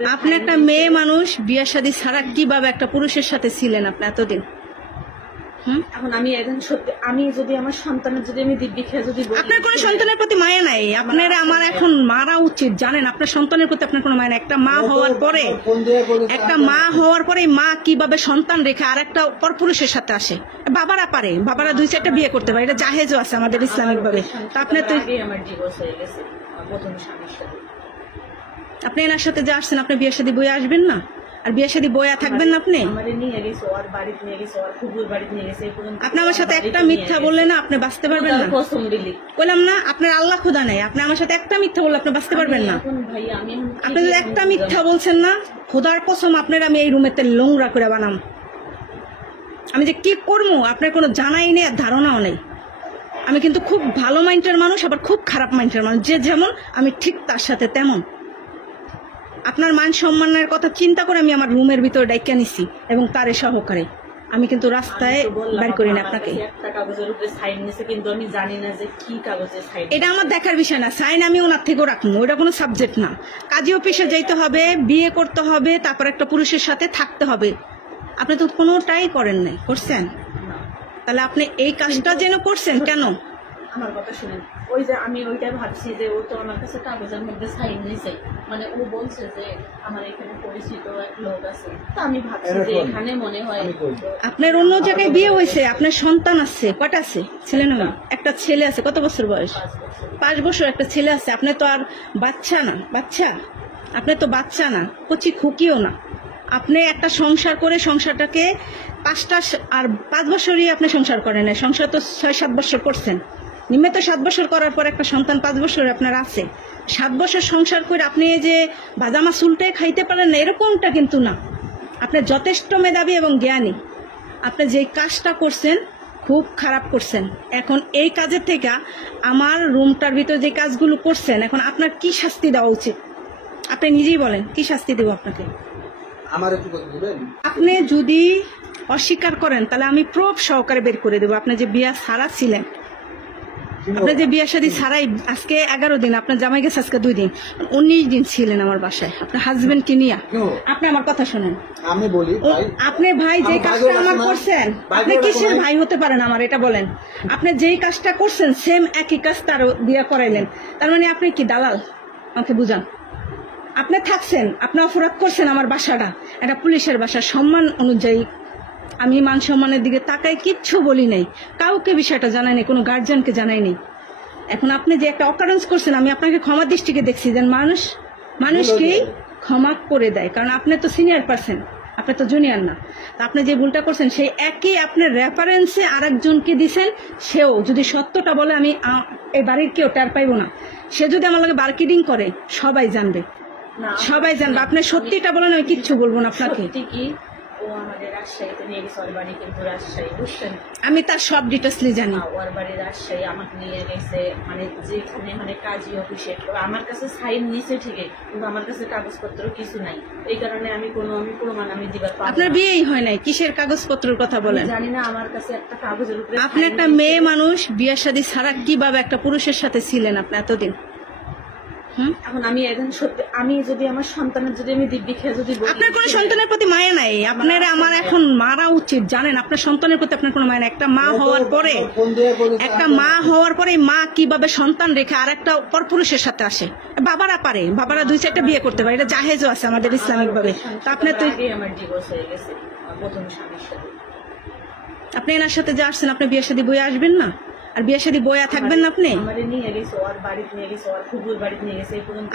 আপনি একটা মেয়ে মানুষ, বিয়ে শাদী ছাড়া কিভাবে একটা পুরুষের সাথে ছিলেন আপনি এতদিন? এখন আমি একজন সত্যি, আমি যদি আমার সন্তানের যদি আমি দিব্যি খেয়ে যদি আপনার কোনো সন্তানের প্রতি মায়া নাই। আপনার আমার এখন মারা উচিত, জানেন? আপনার সন্তানের প্রতি আপনার কোনো মায়া নাই। একটা মা হওয়ার পরে মা কিভাবে সন্তান রেখে আর একটা পরপুরুষের সাথে আসে? বাবারা পারে, বাবারা 2-4টা বিয়ে করতে পারে, এটা জাহেজও আছে আমাদের ইসলামিক ভাবে। তা আপনি তো আমার ডিভোর্স হয়ে গেছে প্রথম স্বামীর সাথে। আপনি এনার সাথে যে আসছেন, আপনি বিয়ে শাদী বয়ে আসবেন না? আর বিয়ে শাদী বয়া থাকবেন না আপনি? আমারে নিয়ে গেছে, ওর বাড়িতে নিয়ে গেছে, ওর ফুফুর বাড়িতে নিয়ে গেছে। আপনি আমার সাথে একটা মিথ্যা বললে না আপনি বাঁচতে পারবেন না। কসম দিলি বললাম না, আপনার আল্লাহ খোদা নাই। আপনি আমার সাথে একটা মিথ্যা বললে আপনি বাঁচতে পারবেন না। আপনি যদি একটা মিথ্যা বলছেন না, খোদার কসম আপনার আমি এই রুমেতে নোংরা করে বানাম। আমি যে কি করবো আপনার কোনো জানাই নেই, ধারণাও নেই। আমি কিন্তু খুব ভালো মাইন্ডের মানুষ, আবার খুব খারাপ মাইন্ডের মানুষ। যে যেমন আমি ঠিক তার সাথে তেমন। আপনার মান সম্মানের কথা চিন্তা করে আমি আমার রুমের ভিতরে ডাইকা নিছি এবং তারে সহকারে আমি কিন্তু রাস্তায় বের করি না আপনাকে। এটা আমার দেখার বিষয় না। সাইন আমি ওনার থেকেও রাখবো, ওটা কোনো সাবজেক্ট না। কাজী অফিসে যাইতে হবে, বিয়ে করতে হবে, তারপর একটা পুরুষের সাথে থাকতে হবে। আপনি তো কোনোটাই করেন নাই, করছেন? তাহলে আপনি এই কাজটা যেন করছেন কেন? আমার কথা শুনেন, ওই যে আমি ওইটা ভাবছি যে ও তো আমার কাছে কাগজের মধ্যে সাইন নিয়েছে, মানে ও বলছে যে আমার এখানে পরিচিত এক লোক আছে। তো আমি ভাবছি যে এখানে মনে হয় আপনার অন্য জায়গায় বিয়ে হয়েছে, আপনার সন্তান আছে। কটা আছে? ছেলে না? একটা ছেলে আছে। কত বছর বয়স? 5 বছর একটা ছেলে আছে। আপনি তো আর বাচ্চা না, আপনি তো বাচ্চা না, কচি খুকিও না। আপনি একটা সংসার করে সংসারটাকে 5 বছরই আপনি সংসার করেন না। সংসার তো 6-7 বছর করছেন। নিম্নে 7 বছর করার পর একটা সন্তান 5 বছর আপনার আছে। 7 বছর সংসার করে আপনি যে বাদামা চুলটাই খাইতে পারেন না, এরকমটা কিন্তু না। আপনি যথেষ্ট মেধাবী এবং জ্ঞানী। আপনি যে কাজটা করছেন খুব খারাপ করছেন। এখন এই কাজের থেকে আমার রুমটার ভিতর যে কাজগুলো করছেন, এখন আপনার কি শাস্তি দেওয়া উচিত? আপনি নিজেই বলেন, কি শাস্তি দেব আপনাকে? আপনি যদি অস্বীকার করেন তাহলে আমি প্রুফ সহকারে বের করে দেবো। আপনি যে বিয়া ছাড়া ছিলেন, আপনার যে বিয়া শাদী ছাড়াই আজকে 11 দিন, আপনার জামাই গেছে আজকে 2 দিন, 19 দিন ছিলেন আমার বাসায় আপনার হাজবেন্ড কে নিয়ে। আপনি আমার কথা শোনেন, আমি বলি আপনি ভাই যে কাজটা আমার করছেন, আপনি কিসের ভাই হতে পারেন আমার? এটা বলেন। আপনি যেই কাজটা করছেন সেম একই কাজ তার বিয়া করাইলেন, তার মানে আপনি কি দালাল? আমাকে বুঝান। আপনি থাকছেন, আপনি অপরাধ করছেন আমার বাসাটা, এটা পুলিশের বাসা। সম্মান অনুযায়ী আমি মান সম্মানের দিকে তাকাই, কিচ্ছু বলি নাই, কাউকে বিষয়টা জানাই নাই, কোনো গার্জিয়ানকে জানাই নাই। এখন আপনি যে একটা অকারেন্স করছেন, আমি আপনাকে ক্ষমা দৃষ্টিকে দেখছি যে মানুষকেই ক্ষমা করে দেয়, কারণ আপনি তো সিনিয়র পার্সন, আপনি তো জুনিয়র না। তা আপনি যে ভুলটা করছেন সেই একই আপনার রেফারেন্সে আরেকজনকে দিচ্ছেন। সেও যদি সত্যটা বলে, আমি এই বাড়ির কেউ টের পাইব না। সে যদি আমার লগে মার্কেটিং করে সবাই জানবে, সবাই জানবে। আপনি সত্যিটা বলেন, আমি কিচ্ছু বলবো না আপনাকে। আমি তার সব ডিটেলসলি জানি। ওর বাড়ি রাজশাহী, আমাকে নিয়ে গেছে, মানে যেখানে মানে কাজী অফিসে আমার কাছে সাইন নিছে ঠিকই, কিন্তু আমার কাছে কাগজপত্র কিছু নাই। এই কারণে আমি প্রমাণ আমি দিবার পারবো না। আপনার বিয়েই হয় নাই, কিসের কাগজপত্রের কথা বলেন? জানি না, আমার কাছে একটা কাগজের উপরে। আপনি একটা মেয়ে মানুষ, বিয়ে শাদী ছাড়া কিভাবে একটা পুরুষের সাথে ছিলেন আপনি এতদিন? এখন আমি একজন সত্যি, আমি যদি আমার সন্তানের যদি আমি দিব্যি খেয়ে যদি আপনার কোনো সন্তানের প্রতি মায়া নাই। আপনার আমার এখন মারা উচিত, জানেন? আপনার সন্তানের প্রতি আপনার কোনো মায়া নাই। একটা মা হওয়ার পরে মা কিভাবে সন্তান রেখে আর একটা পরপুরুষের সাথে আসে? বাবারা পারে, বাবারা 2-4টা বিয়ে করতে পারে, এটা জাহেজও আছে আমাদের ইসলামিক ভাবে। তা আপনি তো আমার ডিভোর্স হয়ে গেছে প্রথম স্বামীর সাথে। আপনি এনার সাথে যে আসছেন, আপনি বিয়ে শাদী বয়ে আসবেন না? আর বিয়ে শাদী বয়া থাকবেন না আপনি?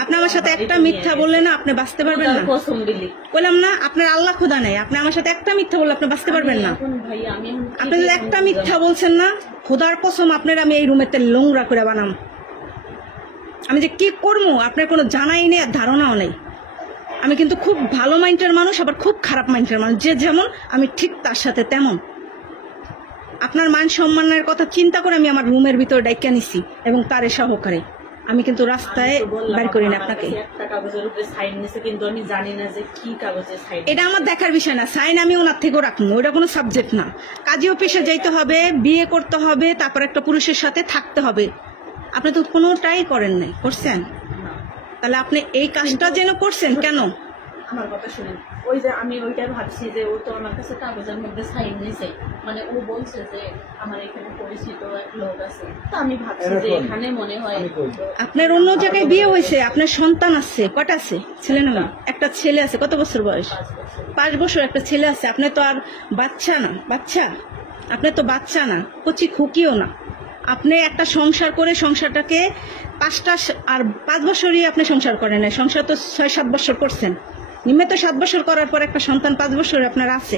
আপনি আমার সাথে একটা মিথ্যা বললে না আপনি বাঁচতে পারবেন না। কসম দিলি। বললাম না, আপনার আল্লাহ খোদা নাই। আপনি আমার সাথে একটা মিথ্যা বললে আপনি বাঁচতে পারবেন না। আপনি যদি একটা মিথ্যা বলছেন না, খোদার কসম আপনার আমি এই রুমেতে নোংরা করে বানাম। আমি যে কি করবো আপনার কোনো জানাই নেই, ধারণাও নেই। আমি কিন্তু খুব ভালো মাইন্ডের মানুষ, আবার খুব খারাপ মাইন্ডের মানুষ। যে যেমন আমি ঠিক তার সাথে তেমন। আপনার মান সম্মানের কথা চিন্তা করে আমি আমার রুমের ভিতরে ডাইকা নিছি এবং তারে সহকারে আমি কিন্তু রাস্তায় বের করি না আপনাকে। এটা আমার দেখার বিষয় না। সাইন আমি ওনার থেকেও রাখবো, ওটা কোনো সাবজেক্ট না। কাজী অফিসে যাইতে হবে, বিয়ে করতে হবে, তারপর একটা পুরুষের সাথে থাকতে হবে। আপনি তো কোনোটাই করেন নাই, করছেন? তাহলে আপনি এই কাজটা যেন করছেন কেন? আমার কথা শুনেন, ওই যে আমি ওইটাই ভাবছি যে ও তো আমার কাছে কাগজের মধ্যে সাইন নিয়েছে, মানে ও বলছে যে আমার এখানে পরিচিত এক লোক আছে, তো আমি ভাবছি যে এখানে মনে হয় আপনার অন্য জায়গায় বিয়ে হয়েছে, আপনার সন্তান আছে, কটা আছে? ছেলে না মেয়ে? একটা ছেলে আছে। কত বছর বয়স? 5 বছর একটা ছেলে আছে। আপনি তো আর বাচ্চা না, বাচ্চা আপনি তো বাচ্চা না, কচি খুকিও না। আপনি একটা সংসার করে সংসারটাকে 5 বছরই আপনি সংসার করেন না, সংসার তো 6-7 বছর করছেন, নিম্নে তো 7 বছর করার পর একটা সন্তান 5 বছর আপনার আছে।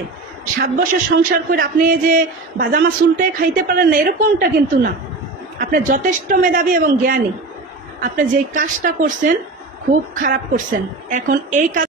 7 বছর সংসার করে আপনি এই যে বাদামা চুলটে খাইতে পারেন না, এরকমটা কিন্তু না। আপনি যথেষ্ট মেধাবী এবং জ্ঞানী। আপনি যে কাজটা করছেন খুব খারাপ করছেন। এখন এই কাজ